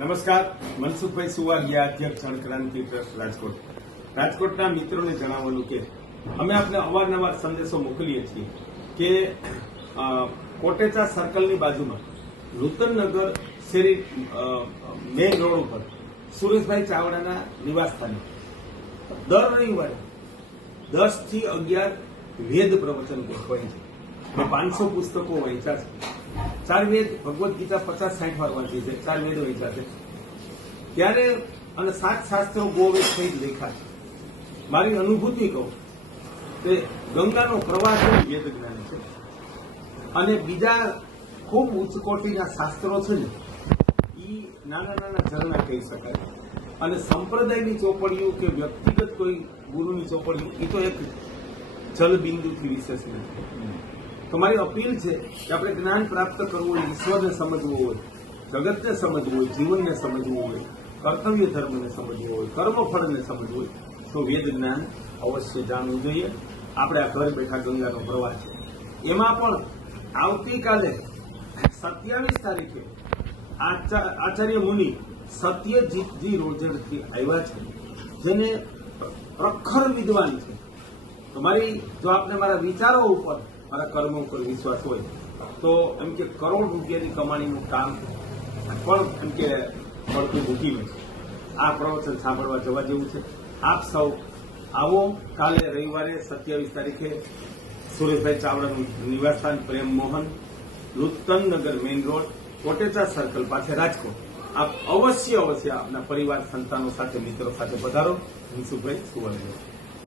નમસ્કાર, મનસુખભાઈ સુવાગિયા, અધ્યક્ષ જનક્રાંતિ ટ્રસ્ટ રાજકોટ. રાજકોટના મિત્રોને જણાવવાનું કે અમે આપને અવારનવાર સંદેશો મોકલીએ છીએ કે કોટેચા સર્કલની બાજુમાં નૂતનનગર શેરી મેઇન રોડ ઉપર સુરેશભાઈ ચાવડાના નિવાસસ્થાને દર રવિવારે 10 થી 11 વેદ પ્રવચન હોય છે. 500 પુસ્તકો વહેંચ્યા છે. 4 વેદ ભગવદ્ ગીતા 50-60 વાર વાંચી છે. 4 વેદો વહેંચ્યા છે ત્યારે અને 7 શાસ્ત્રો ગોવેદ સહિત લખ્યા છે. મારી અનુભૂતિ કહું કે ગંગાનો પ્રવાહ છે વેદ જ્ઞાન છે અને બીજા ખૂબ ઉચ્ચ કોટીના શાસ્ત્રો છે ને એ નાના નાના ઝરણા કહી શકાય. અને સંપ્રદાયની ચોપડીઓ કે વ્યક્તિગત કોઈ ગુરુની ચોપડીઓ એ તો એક જલબિંદુથી વિશેષ નથી. તો મારી અપીલ છે કે આપણે જ્ઞાન પ્રાપ્ત કરવું હોય, ઈશ્વરને સમજવું હોય, જગતને સમજવું હોય, જીવનને સમજવું હોય, કર્તવ્ય ધર્મને સમજવું હોય, કર્મફળને સમજવું હોય તો વેદ જ્ઞાન અવશ્ય જાણવું જોઈએ. આપણે આ ઘર બેઠા ગંગાનો પ્રવાહ છે. એમાં પણ આવતીકાલે 27 તારીખે આચાર્ય મુનિ સત્યજીતજી રોજરથી આવ્યા છે, જેને પ્રખર વિદ્વાન છે. તો જો આપને મારા વિચારો ઉપર, મારા કર્મો ઉપર વિશ્વાસ હોય તો એમ કે કરોડ રૂપિયાની કમાણીનું કામ પણ એમ કે પડતું મૂકીને આ પ્રવચન સાંભળવા જવા જેવું છે. આપ સૌ આવો. કાલે રવિવારે 27 તારીખે સુરેશભાઈ ચાવડાનું નિવાસસ્થાન Prem Mohan, Nutannagar main road, Kotecha circle પાસે, રાજકોટ. આપ અવશ્ય આપના પરિવાર, સંતાનો સાથે, મિત્રો સાથે પધારો. મનસુખભાઈ સુવાગિયા.